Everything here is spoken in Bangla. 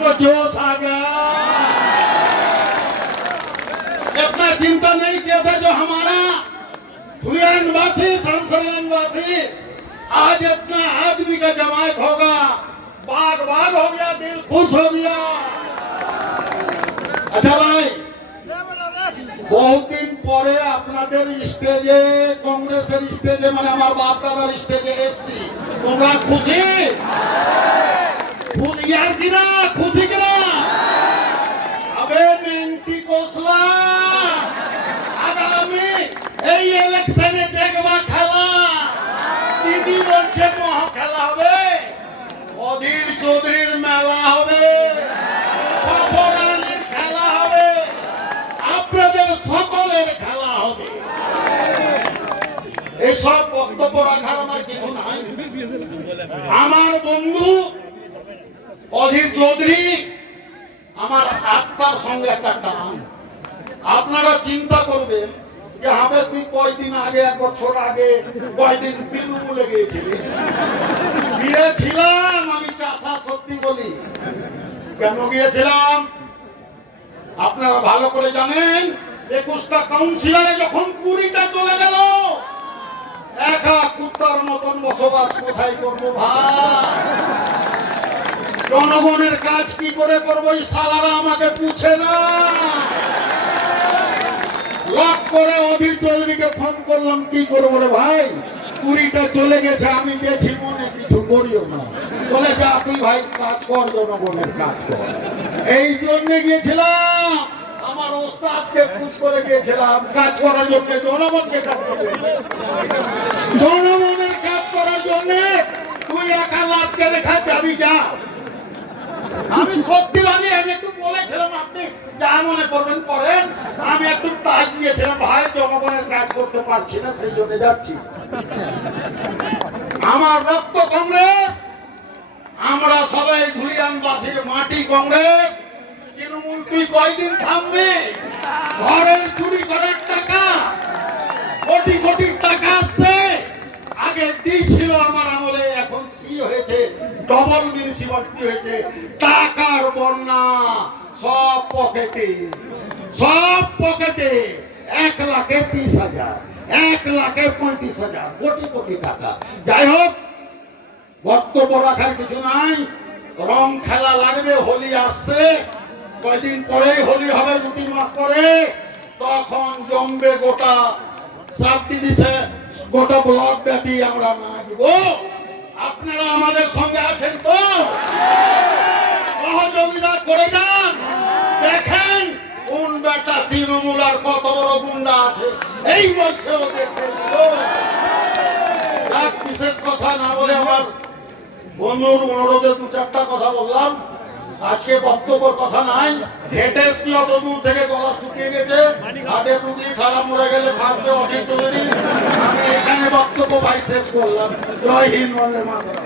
हमको जोश आ गया। इतना चिंता नहीं किया था जो हमारा धुलियानवासी सांसरानवासी आज इतना आदमी का जमायत होगा, बाग बाग हो गया, दिल खुश हो गया। अच्छा भाई, बहुत दिन পরে আপনাদের স্টেজে, কংগ্রেসের স্টেজে, মানে আমার বাপ দাদার স্টেজে এসছি, তোমরা খুশি? খুশি আর কিনা? খুশি কিনা? আবে নেংটি কোসলা, আগামী এই ইলেকশনে দেখবা খেলা। দিদি বলছে মহা খেলা হবে, অধীর চৌধুরীর মেলা হবে, সফরানের খেলা হবে, আপনাদের সকলের খেলা হবে। এইসব বক্তব্য রাখার আমার কিছু নাই। আমার বন্ধু অধীর চৌধুরী আমার আত্মার সঙ্গে একটা টান। আপনারা চিন্তা করবেন যে হবে তুই কয়দিন আগে, 1 বছর আগে কয়দিন তৃণমূলে গিয়েছিলি? গিয়েছিলাম, আমি চাষা সত্যি বলি। কেন গিয়েছিলাম আপনারা ভালো করে জানেন। 21টা কাউন্সিলরে যখন 20টা চলে গেল, একা কুত্তার মতন বসবাস কোথায় করবো ভাই? জনগণের কাজ কি করে করবো এই শালারা আমাকে পুছে না। লক করে অধীর চৌধুরীকে ফোন করলাম, কি করবো রে ভাই, 20টা চলে গেছে, আমি গেছি মনে কিছু করিও না। বলে যা তুই ভাই কাজ কর, জনগণের কাজ কর। এই জন্য গিয়েছিলাম, আমার ওস্তাদকে খুঁজ করে গিয়েছিলাম কাজ করার জন্য, জনগণকে কাজ করতে, জনগণের কাজ করার জন্য। তুই একা লাভকে দেখা যাবি যা। আমি সত্যি লাগে, আমি একটু বলেছিলাম আপনি যা মনে করবেন করেন। আমি একটু তাই দিয়েছিলাম, ভাই জনগণের কাজ করতে পারছি না, সেই জন্য যাচ্ছি। আমার রক্ত কংগ্রেস, আমরা সবাই ধুলিয়ানবাসীর মাটি কংগ্রেস। তৃণমূল তুই কয়দিন থামবে? ঘরের চুরি করার টাকা, কোটি কোটি টাকা আসছে, আগে দিয়েছিল আমার আমলে, এখন সি হয়েছে, ডবল মিউনিসিপালিটি হয়েছে, টাকার বন্যা, সব পকেটে, সব পকেটে। 1,30,000, 1,35,000, কোটি কোটি টাকা। যাই হোক, বক্তব্য রাখার কিছু নাই। রং খেলা লাগবে, হোলি আসছে, কয়দিন পরেই হোলি হবে, 2-3 মাস পরে। তখন জমবে গোটা সাব ডিভিশন, গোটা ব্লক ব্যাপী আমরা নাচব। আপনারা আমাদের সঙ্গে আছেন তো? সহযোগিতা করে যান। দেখেন কোন বেটা তৃণমূল আর কত বড় গুন্ডা আছে এই বয়সেও দেখেন। বিশেষ কথা না বলে আমার বন্ধুর অনুরোধে 2-4টা কথা বললাম। আজকে বক্তব্যের কথা নাই। হেঁটে এসছি অত দূর থেকে, গলা শুকিয়ে গেছে, হাটের রুগী সারা মরে গেলে ফাঁসবে অধীর চৌধুরী। আমি এখানে বক্তব্য ভাই শেষ করলাম। জয় হিন্দ, বন্দে মাতরম।